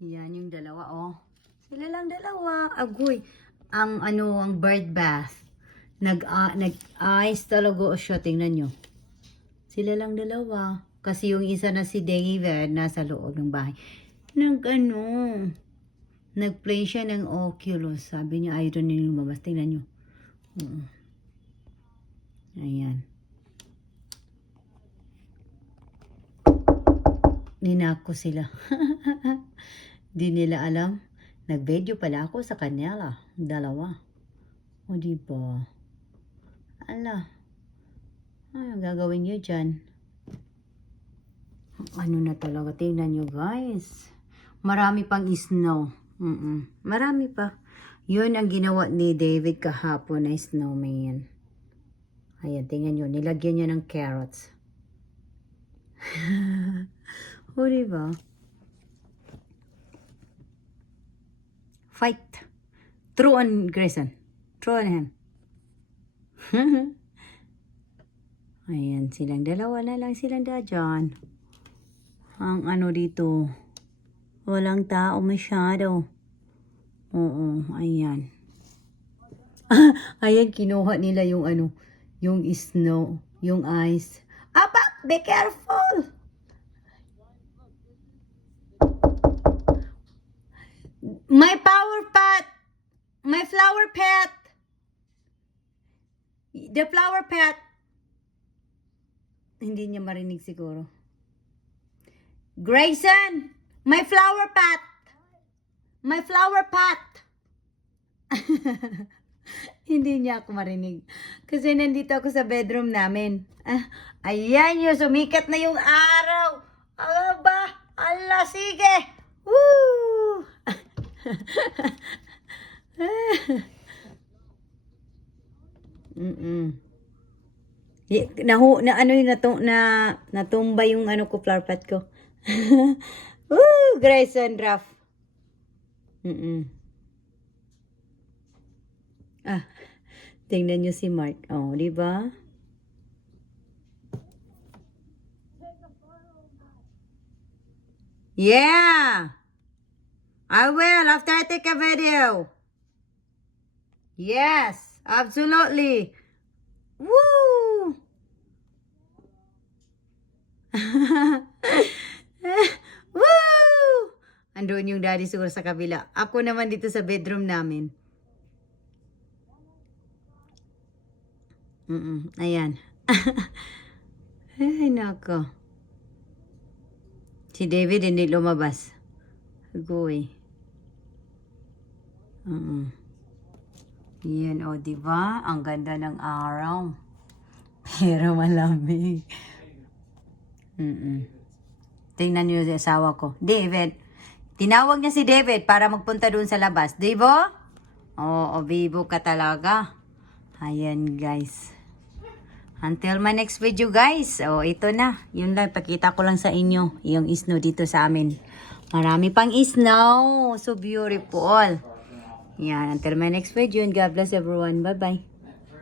Yan yung dalawa, oh. Sila lang dalawa. Agoy. Ang bird bath. Nag-ice talaga siya. Tingnan nyo. Sila lang dalawa. Kasi yung isa na si David, nasa loob ng bahay. Nag-play siya ng Oculus. Sabi niya, ayaw na yung lumabas. Tingnan nyo. Ayan. Ninako sila. Di nila alam. Nag-video pala ako sa kanila. Dalawa. O diba? Ala. Ano gagawin nyo dyan? Ano na talaga? Tingnan nyo guys. Marami pang snow. Marami pa. Yun ang ginawa ni David kahapon na snowman. Ayan, tingnan nyo. Nilagyan niya ng carrots. O diba? Fight. Throw on Grayson. Throw on him. Ayan, silang dalawa na lang silang dyan. Ang ano dito, walang tao masyado. Oo, ayan. Ayan, kinuha nila yung yung snow, yung ice. Apa, be careful! My power pot! My flower pet! The flower pet! Hindi niya marinig siguro. Grayson! My flower pot! My flower pot! Hindi niya ako marinig. Kasi nandito ako sa bedroom namin. Ayan yun, sumikat na yung araw. Aba, ala, sige! Woo! Natumba yung flower pot ko. Woo! Grayson Ruff. Tingnan nyo si Mark. Oh, di ba? Yeah! I will after I take a video. Yes, absolutely. Woo! Woo! Andun yung daddy siguro sa kabila. Ako naman dito sa bedroom namin. Ayan. Ay, nako. Si David hindi lumabas. Agoy. Yan, o, diba? Ang ganda ng araw. Pero malamig. Tingnan niyo yung asawa ko. David. Tinawag niya si David para magpunta doon sa labas. Diba? Oo, bibo ka talaga. Ayan, guys. Until my next video, guys. Oh, ito na. Yun lang, pakita ko lang sa inyo yung snow dito sa amin. Marami pang snow. So beautiful. Yan, until my next video. And God bless everyone. Bye-bye.